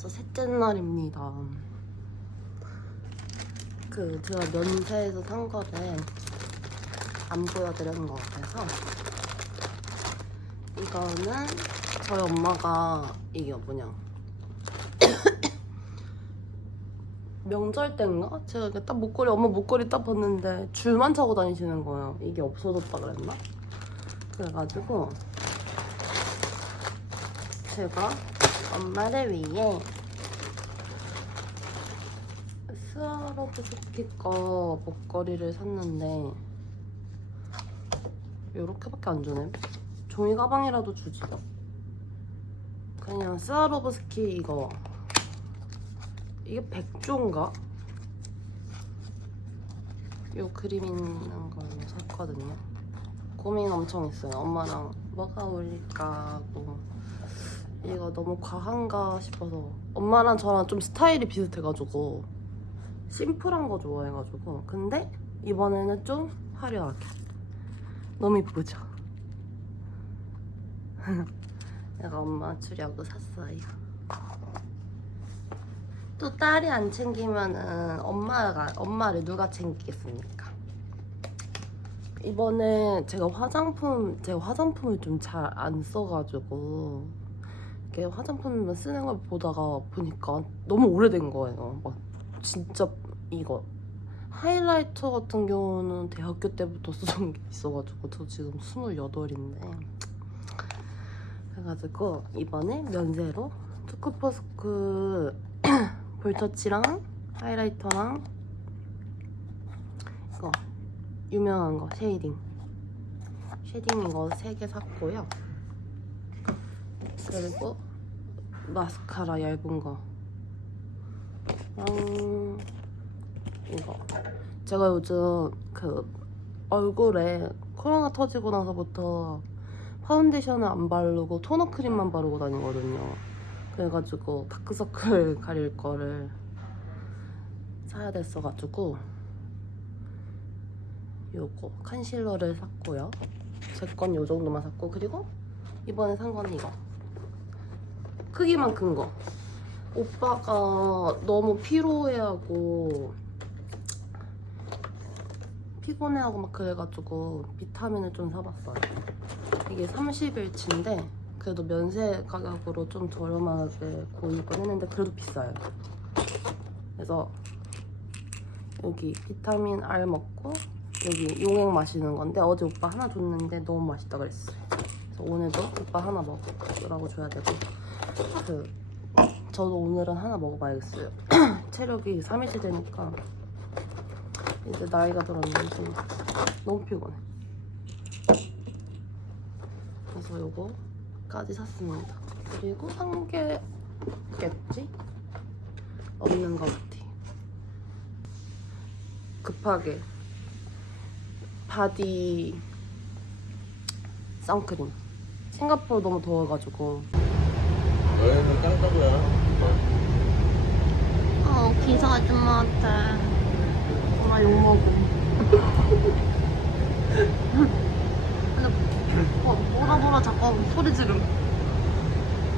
벌써 셋째 날입니다. 그 제가 면세에서 산 거를 안 보여드린 것 같아서 이거는 저희 엄마가 이게 뭐냐 명절 때인가? 제가 이렇게 딱 목걸이 엄마 목걸이 딱 봤는데 줄만 차고 다니시는 거예요. 이게 없어졌다 그랬나? 그래가지고 제가 엄마를 위해 스와로브스키 거 목걸이를 샀는데 요렇게밖에 안 주네. 종이 가방이라도 주지. 그냥 스와로브스키 이거. 이게 백조인가? 요 그림 있는 걸 샀거든요. 고민 엄청 있어요. 엄마랑 뭐가 어울릴까 하고 이거 너무 과한가 싶어서 엄마랑 저랑 좀 스타일이 비슷해가지고 심플한 거 좋아해가지고 근데 이번에는 좀 화려하게 너무 이쁘죠? 내가 엄마 주려고 샀어요 또 딸이 안 챙기면은 엄마가 엄마를 누가 챙기겠습니까? 이번에 제가 화장품 제가 화장품을 좀 잘 안 써가지고 이렇게 화장품 쓰는 걸 보다가 보니까 너무 오래된 거예요. 막 진짜 이거 하이라이터 같은 경우는 대학교 때부터 쓰던 게 있어가지고 저 지금 28인데 그래가지고 이번에 면세로 투쿠포스쿠 볼터치랑 하이라이터랑 이거 유명한 거 쉐이딩 쉐이딩 이거 3개 샀고요 그리고 마스카라 얇은 거. 음, 이거. 제가 요즘 그 얼굴에 코로나 터지고 나서부터 파운데이션을 안 바르고 토너 크림만 바르고 다니거든요. 그래가지고 다크서클 가릴 거를 사야 됐어가지고 요거 컨실러를 샀고요. 제 건 요 정도만 샀고 그리고 이번에 산 거는 이거 크기만 큰 거. 오빠가 너무 피로해하고 피곤해하고 막 그래가지고 비타민을 좀 사봤어요. 이게 30일치인데 그래도 면세 가격으로 좀 저렴하게 구입을 했는데 그래도 비싸요. 그래서 여기 비타민 R 먹고 여기 용액 마시는 건데 어제 오빠 하나 줬는데 너무 맛있다 그랬어요. 오늘도 오빠 하나 먹으라고 줘야 되고 그 저도 오늘은 하나 먹어봐야겠어요. 체력이 3일째 되니까 이제 나이가 들었는지 너무 피곤해. 그래서 요거까지 샀습니다. 그리고 한 개겠지? 없는 것 같아. 급하게 바디 선크림. 싱가포르 너무 더워가지고 여행은 짱짱이야. 어, 기사 아줌마한테 엄마 욕먹고. 근데 뭐, 뭐라 뭐라 자꾸 소리 지름.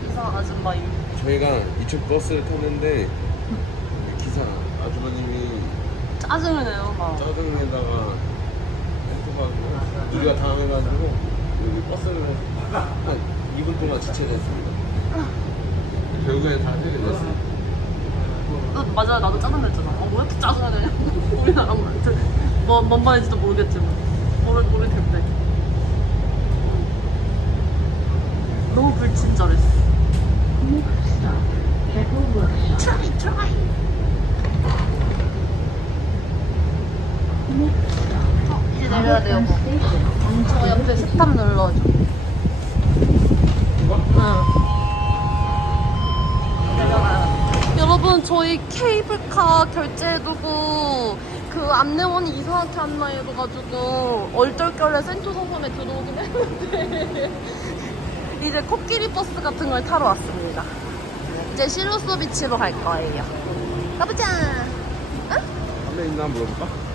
기사 아줌마임. 저희가 이쪽 버스를 탔는데 그 기사 아주머님이 짜증을 내요, 막. 짜증내다가 행복하고 우리가 당해가지고 여기 버스를 한 2분 동안 지체됐습니다. 결국엔 다 해결됐습니다. 어, 맞아, 나도 짜증냈잖아. 어, 왜 이렇게 짜증을 내냐고. 우리나라한테. 뭐, 뭔 말인지도 모르겠지만. 모를, 모를 텐데. 너무 불친절했어. Try, try. 어, 이제 내려야 돼요, 뭐. 저 옆에 스탑 눌러줘. 여러분, 저희 케이블카 결제해두고 그 안내원이 이상하게 안내해가지고 얼떨결에 센토사 섬에 들어오긴 했는데 이제 코끼리 버스 같은 걸 타러 왔습니다. 이제 시루소 비치로 갈 거예요. 가보자. 담배 있나 물어볼까?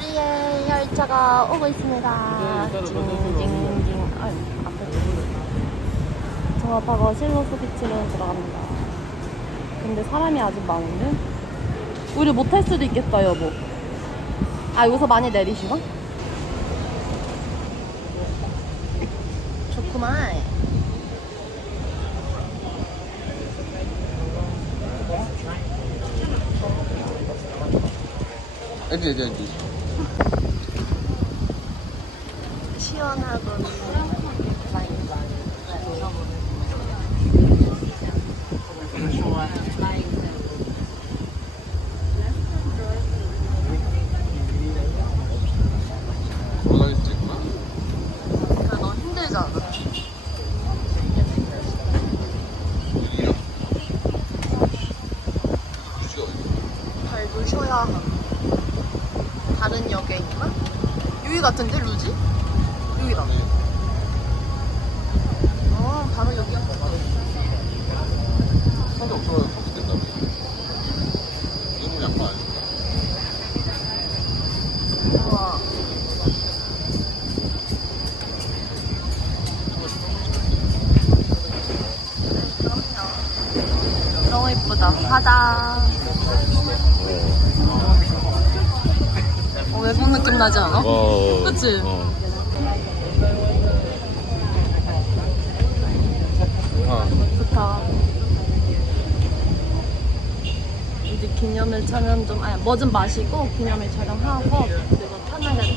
우리의 열차가 오고 있습니다. 징징징. 앞에 저 아빠가 실로스 비치로 들어갑니다. 근데 사람이 아직 많은데? 우리 못할 수도 있겠다, 여보. 아, 여기서 많이 내리시나? 좋구만. 엔지 엔지 엔지 함. 다른 역에 있나? 여기 같은데, 루지? 여기다. 어, 바로 여기야. 너무 아니야 우와. 너무 이쁘다. 바다. 어, 외국 느낌 나지 않아? 어, 그치? 어. 아, 좋다. 이제 기념일 촬영 좀, 아니, 뭐 좀 마시고 기념일 촬영하고, 그리고 편하게.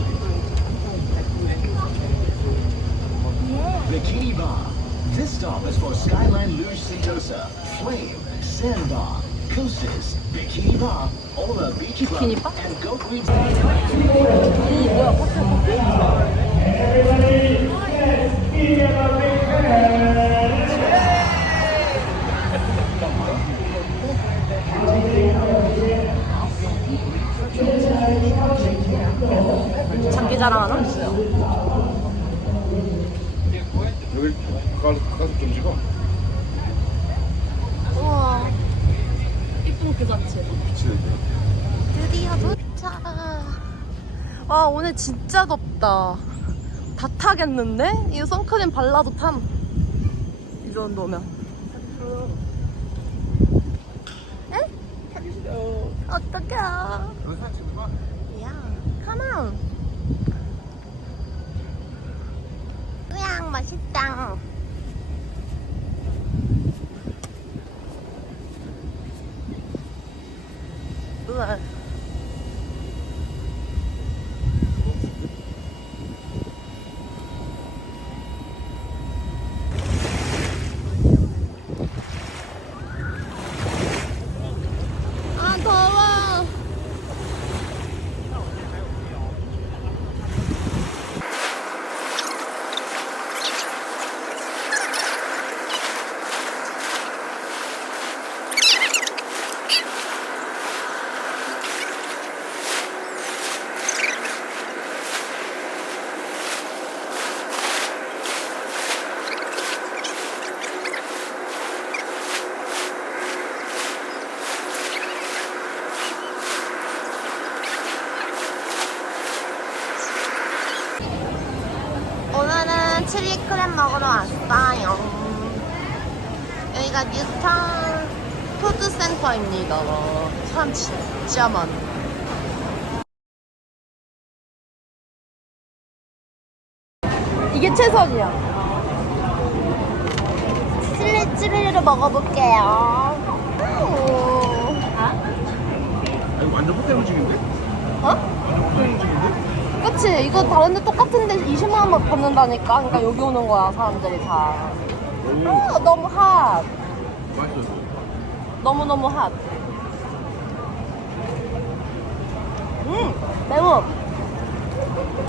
Bikini Bar. This stop is for Skyline Luge Sentosa, Flame, Sandbar, Coasters, Bikini Bar, Ola Beach Club, Bikini Bar? and Go Green. 이 뭐야, 커피 커피? 장기 자랑하나? 여기 가서, 좀 찍어. 우와. 이쁜 그 자체. 그치. 드디어 도착. 와 오늘 진짜 덥다. 다 타겠는데? 이거 선크림 발라도 탐 이 정도면. 에? 어떡해. 여기 사진 찍어봐 야 으양 맛있다 우와 아 더워 오늘은 칠리 크랩 먹으러 왔어요. 뉴타운 푸드센터입니다. 사람 진짜 많아. 이게 최선이야. 칠리 칠리를 먹어볼게요. 오. 완전 호텔 음식인데? 어? 완전 호텔 음식인데? 그치 이거 다른 데 똑같은데 20만 원만 받는다니까 그러니까 여기 오는 거야 사람들이 다오 아, 너무 핫 맛있었어. 너무너무 핫. 음, 매워.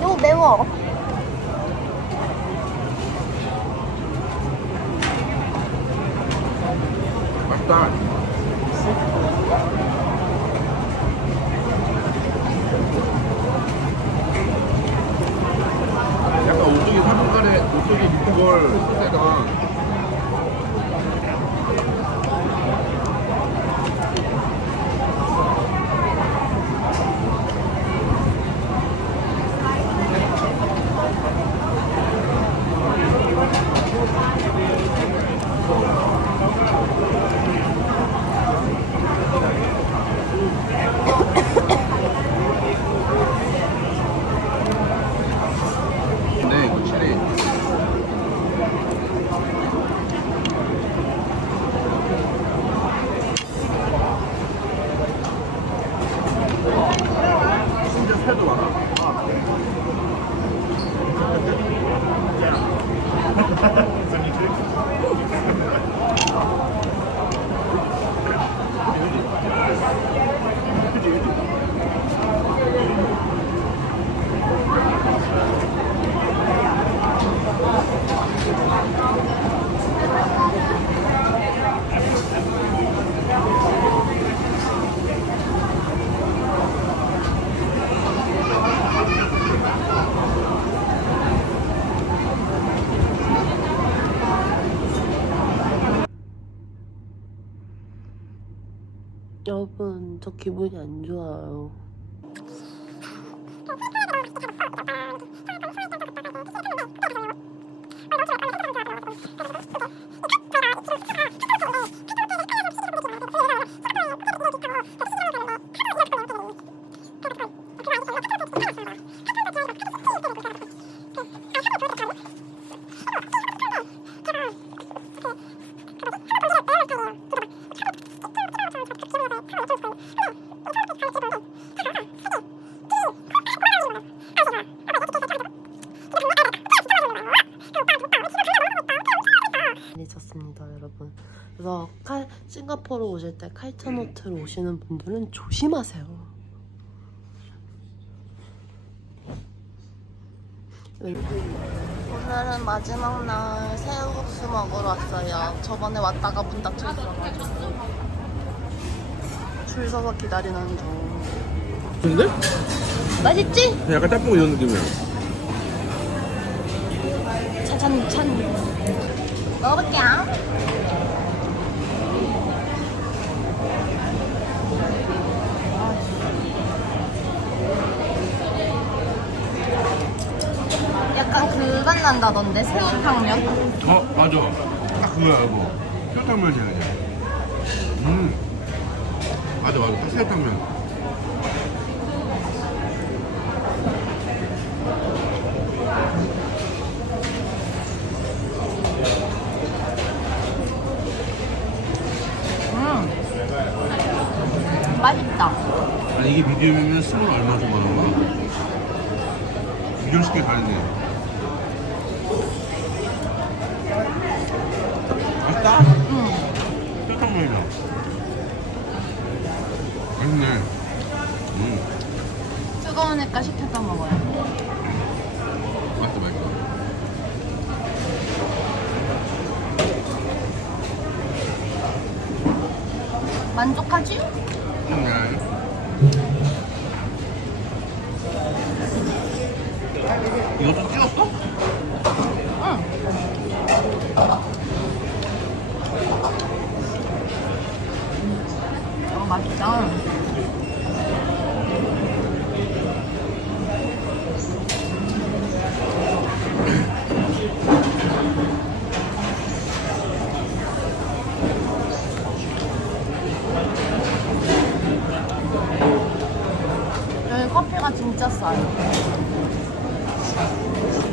이거 매워. 맛있다. 약간 오뚜기 사분간에 오뚜기 밑에 걸 끝에다가 여러분, 저 기분이 안 좋아요. 오실 때 칼트노트로 오시는 분들은 조심하세요. 오늘은 마지막 날 새우국수 먹으러 왔어요. 저번에 왔다가 문 닫혔어가지고 줄 서서 기다리는 중. 근데? 맛있지? 약간 짬뽕 이런 느낌이야. 찬찬 찬. 먹어볼게요. 약간 그맛 난다던데 새우탕면? 어, 맞아. 딱 그거야, 이거. 새우탕면이야, 그냥. 음. 맞아, 맞아. 딱 새우탕면. 음. 맛있다. 아니, 이게 미디움이면 스몰 얼마 정도 하는 거야? 미디움 시켜 다르네. 맛있다? 음. 새우탕면이다. 맛있네. 음. 뜨거우니까 시켜서 먹어요. 맛있다, 맛있다. 만족하지? 네. 이것도 찍었어? 어, 맛있다. 여기 커피가 진짜 싸요.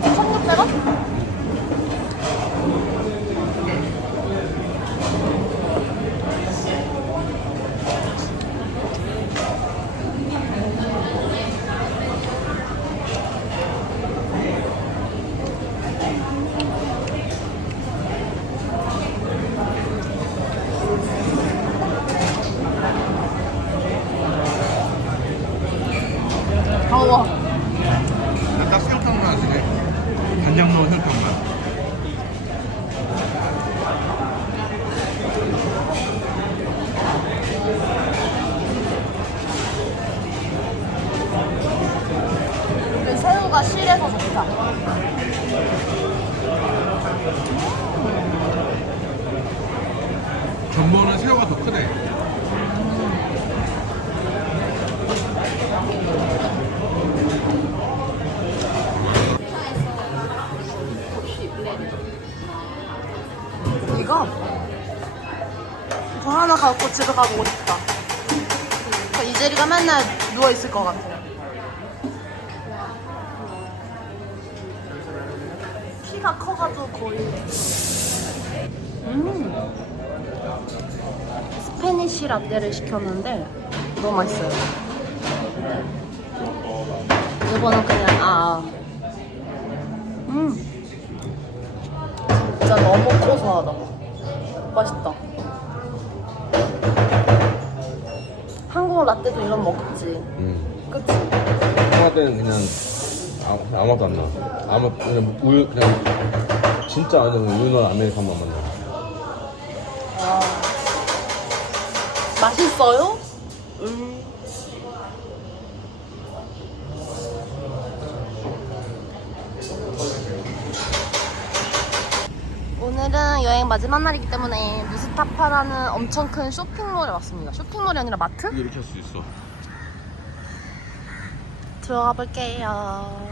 1,600원? 더워. 딱 새우탕 맛이네. 간장 넣은 새우탕 맛. 근데 새우가 실해서 좋다. 전보는 새우가 더 크네. 이거 이거 하나 갖고 집에 가보고 싶다. 그러니까 이재리가 맨날 누워 있을 것 같아. 키가 커가지고 거의. 음. 스페니쉬 라떼를 시켰는데 너무 맛있어요. 이거는 그냥 아. 음. 너무 고소하다. 맛있다. 한국 라떼도 이런 거 먹지. 음. 그치? 통화 때는 그냥 아무, 아무 맛도 안 나. 아무 그냥 우유 그냥 진짜 아니면 우유나 아메리카노만 나. 아. 맛있어요? 음. 오늘 오늘은 여행 마지막 날이기 때문에 무스타파라는 엄청 큰 쇼핑몰에 왔습니다. 쇼핑몰이 아니라 마트? 이렇게 할 수 있어. 들어가 볼게요.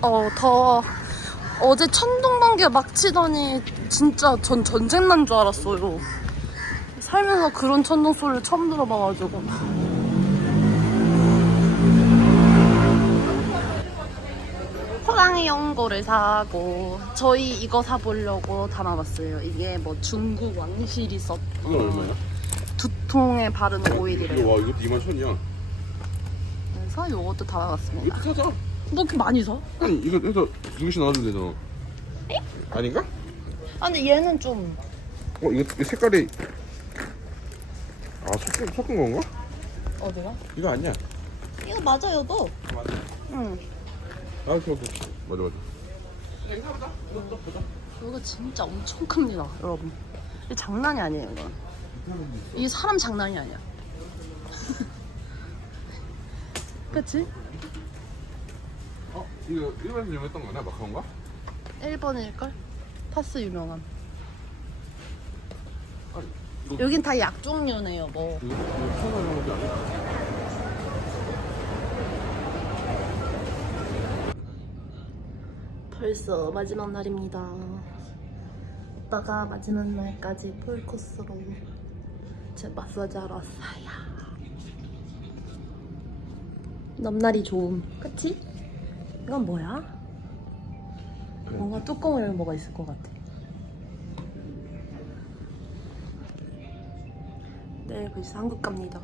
어, 더워. 어제 천둥 번개 막 치더니 진짜 전 전쟁 난 줄 알았어요. 살면서 그런 천둥 소리를 처음 들어봐가지고. 호랑이 연고를 사고 저희 이거 사보려고 담아봤어요. 이게 뭐 중국 왕실이 썼 이건 얼마야? 두통에 바르는 오일이래요. 이거 와 이것도 2만 천이야. 그래서 요것도 담아봤습니다. 이거 사자. 뭐 이렇게 많이 사? 아니 이거 해서 두 개씩 나눠주면 되잖아. 아닌가? 아 근데 얘는 좀 어 이거, 이거 색깔이 아 섞은 섞은 건가? 어디가? 이거 아니야. 이거 맞아 여보. 맞아. 응. 아 오케이 오케이. 맞아 맞아. 이거 진짜 엄청 큽니다, 여러분. 이게 장난이 아니에요, 이거. 이게 사람 장난이 아니야. 그치? 어 이거 일본에서 유명했던 거냐 마카오인가? 1번일걸? 파스 유명한. 아니 이거 여긴 다 약 종류네요, 뭐. 이거 이거 천원 아니야? 벌써 마지막 날입니다. 오빠가 마지막 날까지 풀코스로 제 마사지 하러 왔어요. 넘날이 좋음. 그치? 이건 뭐야? 뭔가 뚜껑을 열면 뭐가 있을 것 같아. 네, 벌써 한국 갑니다.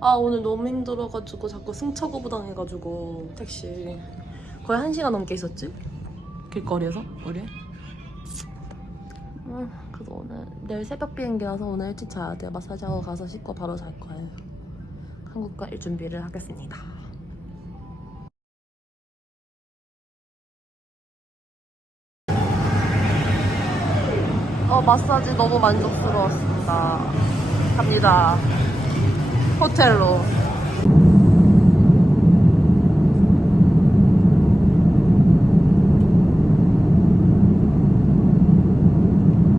아, 오늘 너무 힘들어가지고 자꾸 승차거부 당해가지고 택시. 거의 한 시간 넘게 있었지? 길거리에서 우리. 음, 그래서 오늘 내일 새벽 비행기 라서 오늘 일찍 자야 돼요. 마사지하고 가서 씻고 바로 잘 거예요. 한국 갈 준비를 하겠습니다. 어 마사지 너무 만족스러웠습니다. 갑니다. 호텔로.